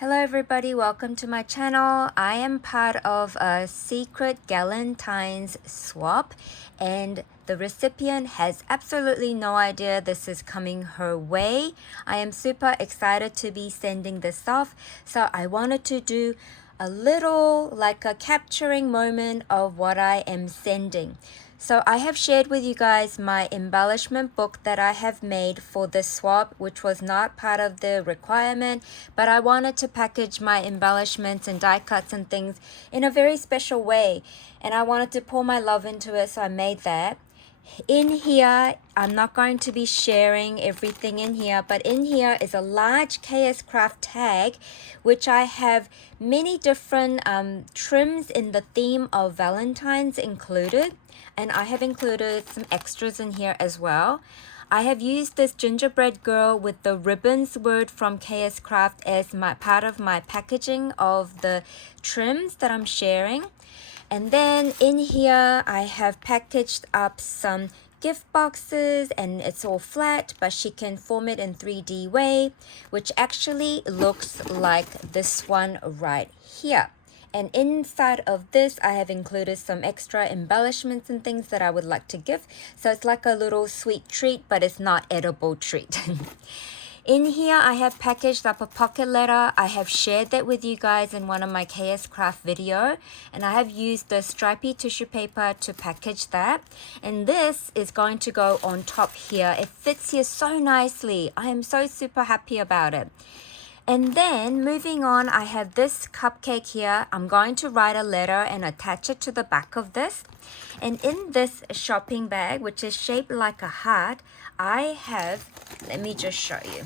Hello everybody, welcome to my channel. I am part of a secret Galentines swap and the recipient has absolutely no idea this is coming her way. I am super excited to be sending this off, so I wanted to do a little like a capturing moment of what I am sending. So I have shared with you guys my embellishment book that I have made for this swap, which was not part of the requirement, but I wanted to package my embellishments and die cuts and things in a very special way. And I wanted to pour my love into it, so I made that. In here, I'm not going to be sharing everything in here, but in here is a large KS Craft tag, which I have many different trims in the theme of Valentine's included. And I have included some extras in here as well. I have used this gingerbread girl with the ribbons word from KS Craft as my part of my packaging of the trims that I'm sharing. And then in here, I have packaged up some gift boxes and it's all flat, but she can form it in 3D way, which actually looks like this one right here. And inside of this, I have included some extra embellishments and things that I would like to give. So it's like a little sweet treat, but it's not edible treat. In here, I have packaged up a pocket letter. I have shared that with you guys in one of my KS Craft video. And I have used the stripy tissue paper to package that. And this is going to go on top here. It fits here so nicely. I am so super happy about it. And then moving on, I have this cupcake here. I'm going to write a letter and attach it to the back of this. And in this shopping bag, which is shaped like a heart, I have, let me just show you.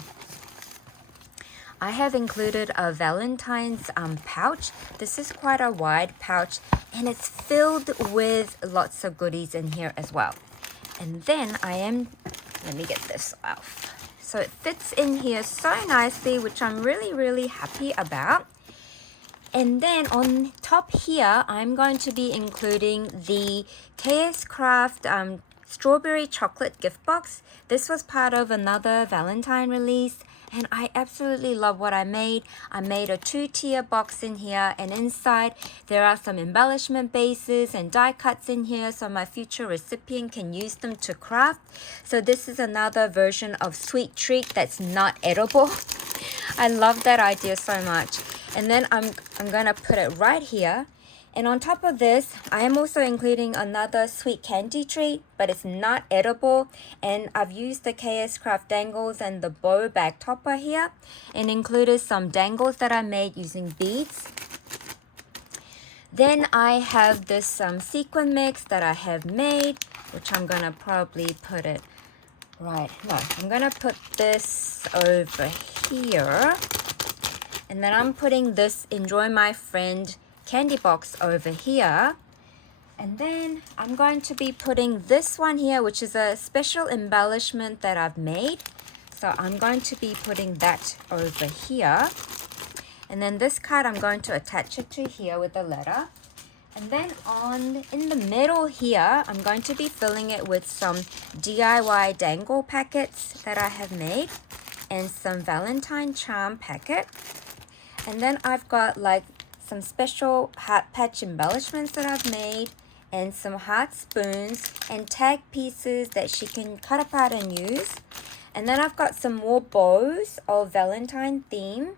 I have included a Valentine's pouch. This is quite a wide pouch and it's filled with lots of goodies in here as well. And then let me get this off. So it fits in here so nicely, which I'm really happy about. And then on top here, I'm going to be including the KS Craft strawberry chocolate gift box. This was part of another Valentine release and I absolutely love what I made. I made a 2-tier box in here and inside there are some embellishment bases and die cuts in here so my future recipient can use them to craft. So this is another version of sweet treat that's not edible. I love that idea so much. And then I'm gonna put it right here. And on top of this, I am also including another sweet candy treat, but it's not edible. And I've used the KS Craft dangles and the bow bag topper here and included some dangles that I made using beads. Then I have this sequin mix that I have made, which I'm gonna probably put it right. No, I'm gonna put this over here. And then I'm putting this Enjoy My Friend candy box over here. And then I'm going to be putting this one here, which is a special embellishment that I've made. So I'm going to be putting that over here. And then this card, I'm going to attach it to here with a letter. And then in the middle here, I'm going to be filling it with some DIY dangle packets that I have made and some Valentine charm packet. And then I've got like some special heart patch embellishments that I've made and some heart spoons and tag pieces that she can cut apart and use. And then I've got some more bows of Valentine theme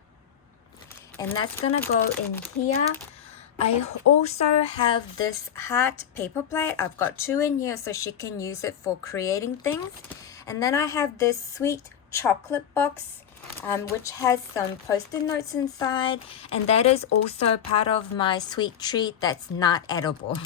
and that's gonna go in here. I also have this heart paper plate. I've got 2 in here so she can use it for creating things. And then I have this sweet chocolate box which has some post-it notes inside, and that is also part of my sweet treat that's not edible.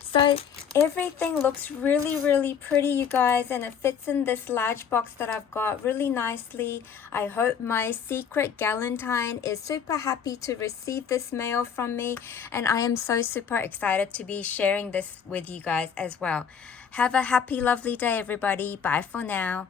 So everything looks really pretty, you guys, and it fits in this large box that I've got really nicely. I hope my secret Galentine is super happy to receive this mail from me, and I am so super excited to be sharing this with you guys as well. Have a happy, lovely day, everybody. Bye for now.